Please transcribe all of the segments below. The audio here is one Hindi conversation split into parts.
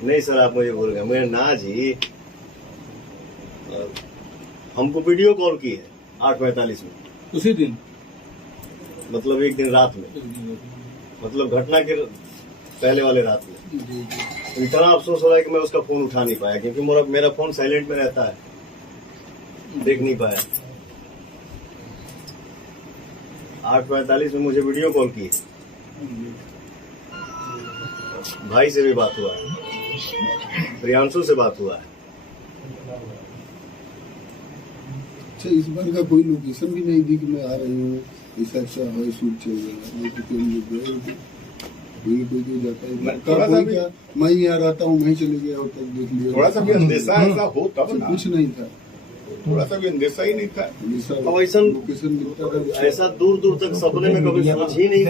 नहीं सर, आप मुझे भूल गए। मेरे ना जी हमको वीडियो कॉल की है 8:45 में, उसी दिन, मतलब एक दिन रात में, मतलब घटना के पहले वाले रात में। तो इतना अफसोस हो रहा है कि मैं उसका फोन उठा नहीं पाया, क्योंकि मेरा फोन साइलेंट में रहता है, देख नहीं पाया। 8:45 में मुझे वीडियो कॉल की, भाई से भी बात हुआ है, प्रियांशु से बात हुआ है। अच्छा, इस बार का कोई लोकेशन भी नहीं दी कि मैं आ रही हूँ, ऐसा अच्छा है, शूट चल रहा है, कोई जाता है क्या, मैं यहाँ रहता हूँ, मैं चले गया और तक देख लिया। थोड़ा सा भी अंदेशा ऐसा हो तब ना, कुछ नहीं था, थोड़ा सा भी अंदेशा ही नहीं था। ऐसा लोकेशन मिलता था, ऐसा दूर दूर तक सपने में कभी सोच ही नहीं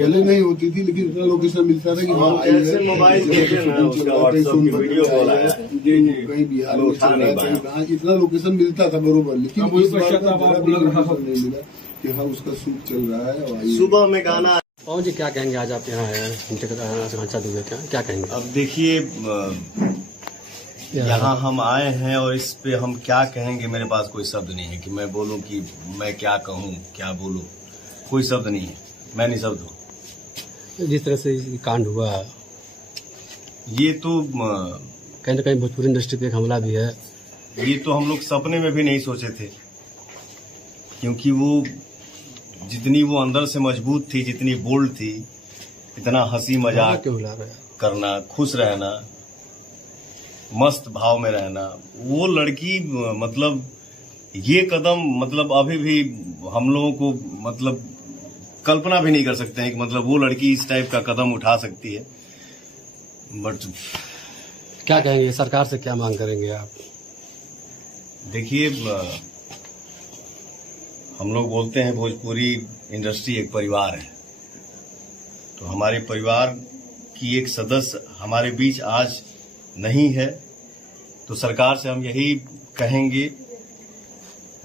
भले नहीं होती थी, लेकिन इतना लोकेशन मिलता था कि जैसे मोबाइल देखे ना, उसका व्हाट्सएप की वीडियो कॉल आया, कहीं बिहार में चल रहा है, कहीं कहाँ, इतना लोकेशन मिलता था बरोबर। लेकिन इस बार का जरा भी लोकेशन नहीं मिला कि हाँ उसका शूट चल रहा है। सुबह में गाना। और जी क्या कहेंगे, आज आप यहाँ आए आकांक्षा दुबे क्या कहेंगे? अब देखिए, यहाँ हम आए हैं और इस पे हम क्या कहेंगे, मेरे पास कोई शब्द नहीं है कि मैं बोलूं कि मैं क्या कहूं, क्या बोलूं, कोई शब्द नहीं है, मैं निशब्द हूँ। जिस तरह से कांड हुआ, ये तो कहीं ना कहीं भोजपुरी इंडस्ट्री पे एक हमला भी है। ये तो हम लोग सपने में भी नहीं सोचे थे, क्योंकि वो जितनी वो अंदर से मजबूत थी, जितनी बोल्ड थी, इतना हंसी मजाक करना, खुश रहना, मस्त भाव में रहना, वो लड़की मतलब ये कदम मतलब अभी भी हम लोगों को मतलब कल्पना भी नहीं कर सकते हैं कि मतलब वो लड़की इस टाइप का कदम उठा सकती है। बट क्या कहेंगे, सरकार से क्या मांग करेंगे आप? देखिए, हम लोग बोलते हैं भोजपुरी इंडस्ट्री एक परिवार है, तो हमारे परिवार की एक सदस्य हमारे बीच आज नहीं है, तो सरकार से हम यही कहेंगे,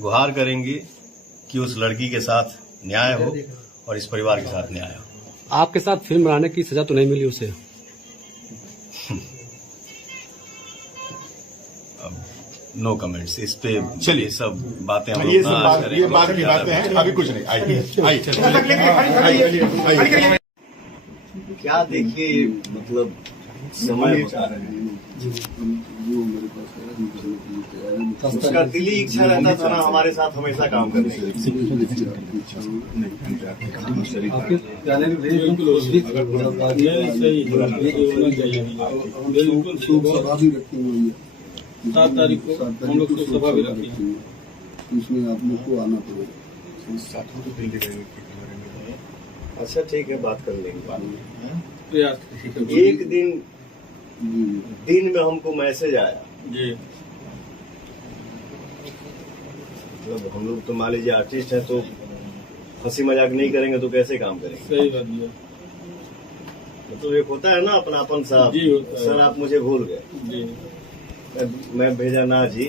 गुहार करेंगे कि उस लड़की के साथ न्याय हो और इस परिवार के साथ न्याय हो। आपके साथ फिल्म बनाने की सजा तो नहीं मिली उसे? नो कमेंट्स इस पे। चलिए, सब बातें हम ये बात की बातें हैं, अभी कुछ नहीं। आइए क्या देखिए, मतलब समय उसका दिली इच्छा रहता था ना हमारे साथ हमेशा काम करने की। बिल्कुल 7 तारीख को हम लोग सभा भी रखी है, इसमें आप लोग को आना पड़ेगा। अच्छा ठीक है, बात कर लेंगे। प्रयास एक दिन में हमको मैसेज आया जी, मतलब हम लोग तो मान लीजिए आर्टिस्ट हैं, तो हंसी मजाक नहीं करेंगे तो कैसे काम करेंगे? सही बात है मतलब एक होता है ना अपनापन सा। जी, होता है। सर आप मुझे भूल गए, जी। मैं भेजा ना जी।